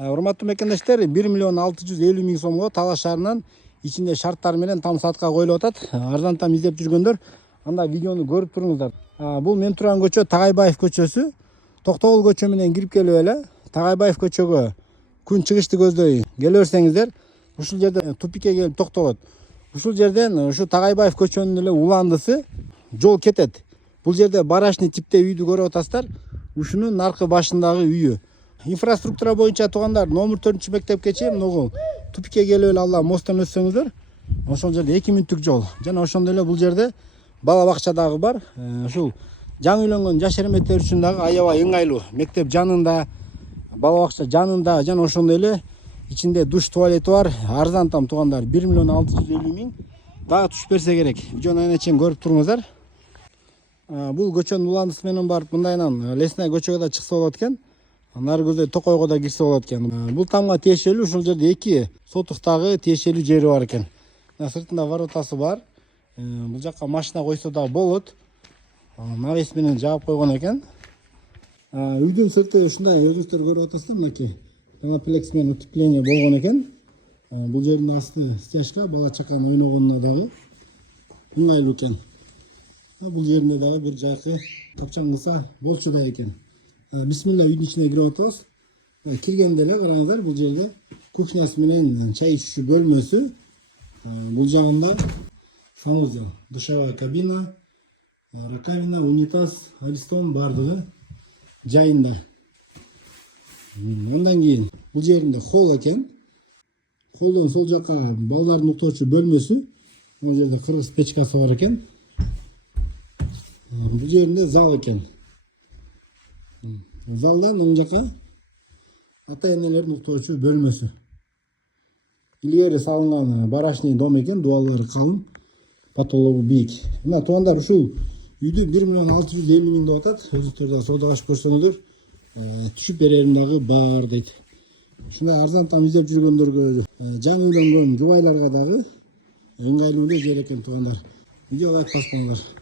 Урматтуу мекендештер, 1.650.000 сомго Талас шаарынан ичинде шарттар менен там сатка коюлуп атат. Арзан там издеп жүргөндөр анда видеону көрүп туруңуздар. Бул мен турган көчө Тагайбаев көчөсү. Токтогул көчө менен кирип келип эле Тагайбаев көчөгө күн чыгышты көздөй келе берсеңиздер, ушул жерде тупикке келип токтогот. Ушул жерден ушу Тагайбаев көчөнүн эле уландысы жол кетет. Бул жерде барачный типте үйдү көрүп атасыздар. Ушунун наркы башындагы үйү. Инфраструктура боюнча туугандар, номер 4 мектепке чейин могу тупикке келип эле алла мосттон өтсөңүздөр, ошол жерде 2 мүнөттүк жол. Жана ошондой эле бул жерде бала бакча дагы бар. Ушул жаңы үйлөнгөн жаш эреметтер үчүн дагы аябай ыңгайлуу. Мектеп жанында, бала бакча жанында, жана ошондой эле ичинде душ, туалети бар. Арзан там туугандар, 1.650.000 дагы түшүп берсе керек. Видеону айна чейин көрүп туруңуздар. Бул көчөнүн уландысы менен барып мындайынан Лесная көчөгө да чыкса болот экен. Нары көздөй Токойго да кирсе болот экен. Бул тамга тиешелүү, ушул жерде 2 сотуктагы тиешелүү жери бар экен. Сыртында воротасы бар. Бул жакка машина койсо да болот. Навес менен жаап койгон экен. Үйдүн сырты ушундай, өзүңүздөр көрүп атасыздар, мынакей. Пеноплекс менен утепление болгон экен. Бул жердин асты стяжка, бала чаканын ойногонуна дагы ыңгайлуу экен. Бул жеринде дагы бир жакы тапчаң кылса болчудай экен. Бисмилла, үйдүн ичине кирип отурабыз. Киргенде эле караңыздар, бул жерде кухнясы менен чай ичүү бөлмөсү. Бул жагында санузел, душевая кабина, раковина, унитаз, аристон бардыгы жайында. Андан кийин бул жеринде холл экен. Холдон сол жакка балдардын уктоочу бөлмөсү. Бул жерде кыргыз печкасы бар экен. Бул жеринде зал экен. Залдан оң жака ата-энелердин уктоочу бөлмөсү. Илгери салынган барачный дом экен, дубалдары калын, потологу бийик. Мына туугандар, ушул үйдү 1.650.000 деп атат. Өзүңүздөр да соодалашып көрсөңүздөр, түшүп берерим дагы бар дейт. Ушундай арзан там издеп жүргөндөргө, жаңы үйлөнгөн жубайларга дагы ыңгайлуу эле жер экен туугандар. Видеону айтпаспаңыздар.